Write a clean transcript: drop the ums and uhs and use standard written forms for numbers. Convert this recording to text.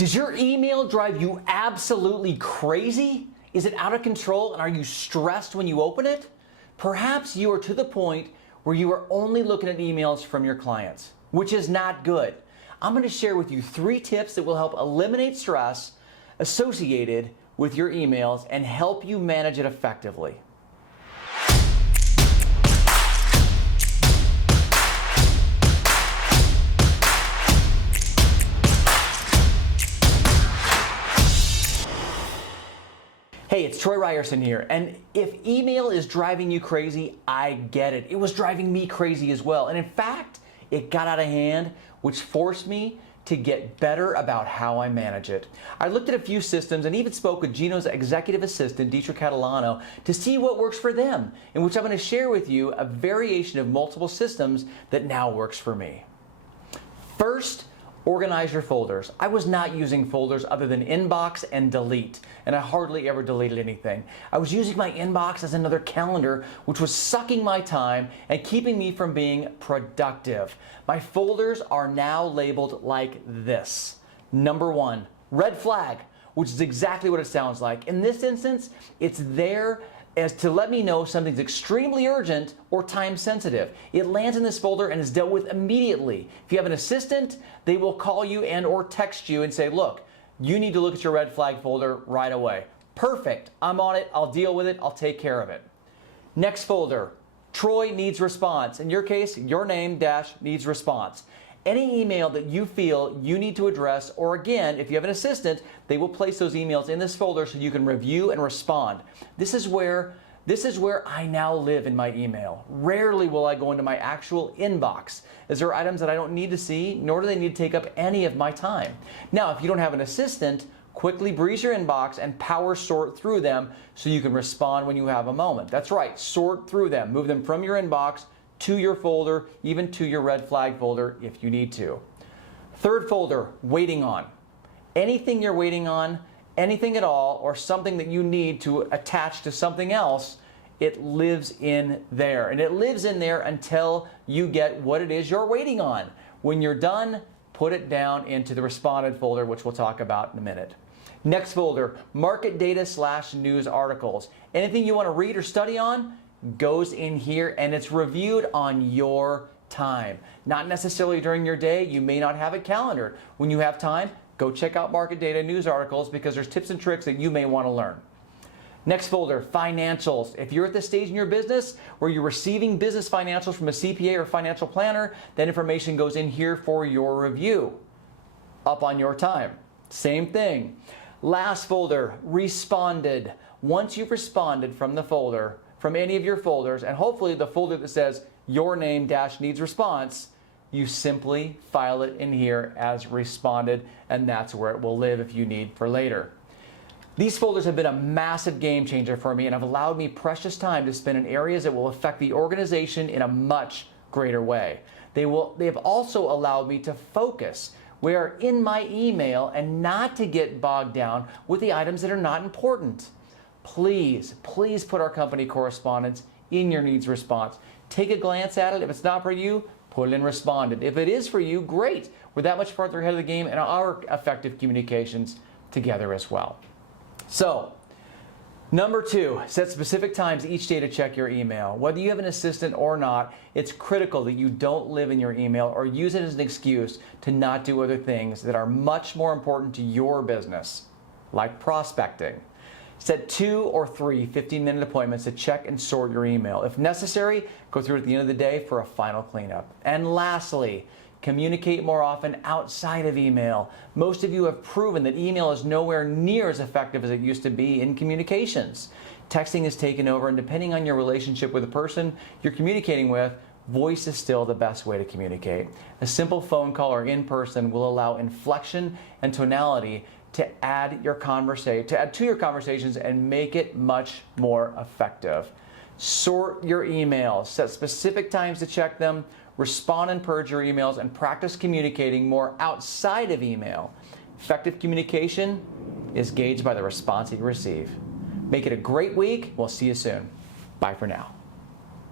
Does your email drive you absolutely crazy? Is it out of control and are you stressed when you open it? Perhaps you are to the point where you are only looking at emails from your clients, which is not good. I'm going to share with you 3 tips that will help eliminate stress associated with your emails and help you manage it effectively. Hey, it's Troy Ryerson here, and if email is driving you crazy, I get it. It was driving me crazy as well, and in fact, it got out of hand, which forced me to get better about how I manage it. I looked at a few systems and even spoke with Gino's executive assistant, Dietrich Catalano, to see what works for them, in which I'm going to share with you a variation of multiple systems that now works for me. First, organize your folders. I was not using folders other than inbox and delete, and I hardly ever deleted anything. I was using my inbox as another calendar, which was sucking my time and keeping me from being productive. My folders are now labeled like this. Number 1, red flag, which is exactly what it sounds like. In this instance, it's there as to let me know something's extremely urgent or time sensitive. It lands in this folder and is dealt with immediately. If you have an assistant, they will call you and or text you and say, look, you need to look at your red flag folder right away. Perfect, I'm on it, I'll deal with it, I'll take care of it. Next folder, Troy needs response. In your case, your name dash needs response. Any email that you feel you need to address, or again, if you have an assistant, they will place those emails in this folder so you can review and respond. This is where I now live in my email. Rarely will I go into my actual inbox, as there are items that I don't need to see, nor do they need to take up any of my time. Now, if you don't have an assistant, quickly breeze your inbox and power sort through them so you can respond when you have a moment. That's right, sort through them. Move them from your inbox to your folder, even to your red flag folder if you need to. Third folder, waiting on. Anything you're waiting on, anything at all, or something that you need to attach to something else, it lives in there. And it lives in there until you get what it is you're waiting on. When you're done, put it down into the responded folder, which we'll talk about in a minute. Next folder, market data / news articles. Anything you want to read or study on goes in here, and it's reviewed on your time. Not necessarily during your day. You may not have it calendared. When you have time, go check out market data news articles because there's tips and tricks that you may want to learn. Next folder, financials. If you're at the stage in your business where you're receiving business financials from a CPA or financial planner, that information goes in here for your review, up on your time. Same thing. Last folder, responded. Once you've responded from the folder, from any of your folders, and hopefully the folder that says your name dash needs response, you simply file it in here as responded, and that's where it will live if you need for later. These folders have been a massive game changer for me and have allowed me precious time to spend in areas that will affect the organization in a much greater way. They have also allowed me to focus where in my email and not to get bogged down with the items that are not important. Please put our company correspondence in your needs response. Take a glance at it. If it's not for you, put it in responded. If it is for you, great. We're that much farther ahead of the game in our effective communications together as well. So, number 2, set specific times each day to check your email. Whether you have an assistant or not, it's critical that you don't live in your email or use it as an excuse to not do other things that are much more important to your business, like prospecting. Set 2 or 3 15-minute appointments to check and sort your email. If necessary, go through at the end of the day for a final cleanup. And lastly, communicate more often outside of email. Most of you have proven that email is nowhere near as effective as it used to be in communications. Texting has taken over, and depending on your relationship with the person you're communicating with, voice is still the best way to communicate. A simple phone call or in person will allow inflection and tonality to add to your conversations and make it much more effective. Sort your emails, set specific times to check them, respond and purge your emails, and practice communicating more outside of email. Effective communication is gauged by the response that you receive. Make it a great week. We'll see you soon. Bye for now.